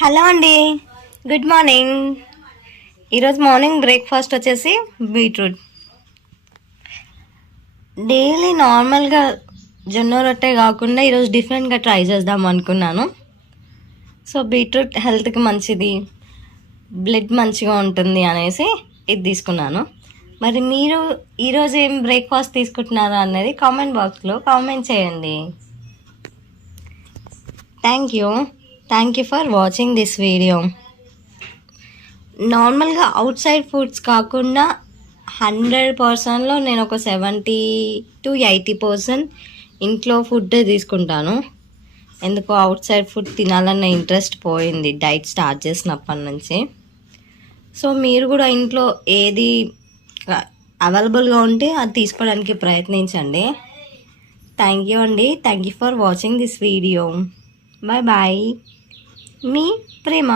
Hello అండి, good morning. ఈరోజు morning breakfast వచ్చేసి బీట్రూట్. డైలీ నార్మల్గా జొన్న రొట్టె కాకుండా ఈరోజు డిఫరెంట్గా ట్రై చేద్దాం అనుకున్నాను. సో బీట్రూట్ హెల్త్కి మంచిది, బ్లడ్ మంచిగా ఉంటుంది అనేసి ఇది తీసుకున్నాను. మరి మీరు ఈరోజు ఏం బ్రేక్ఫాస్ట్ తీసుకుంటున్నారా అనేది కామెంట్ బాక్స్లో కామెంట్ చేయండి. Thank you for watching this video. నార్మల్గా అవుట్ సైడ్ ఫుడ్స్ కాకుండా 100%లో నేను ఒక 70 to 80% ఇంట్లో ఫుడ్ తీసుకుంటాను. ఎందుకో అవుట్ సైడ్ ఫుడ్ తినాలన్న ఇంట్రెస్ట్ పోయింది డైట్ స్టార్ట్ చేసినప్పటి నుంచి. సో మీరు కూడా ఇంట్లో ఏది అవైలబుల్గా ఉంటే అది తీసుకోవడానికి ప్రయత్నించండి. థ్యాంక్ యూ అండి, thank you for watching this video. Bye bye. మీ ప్రేమ.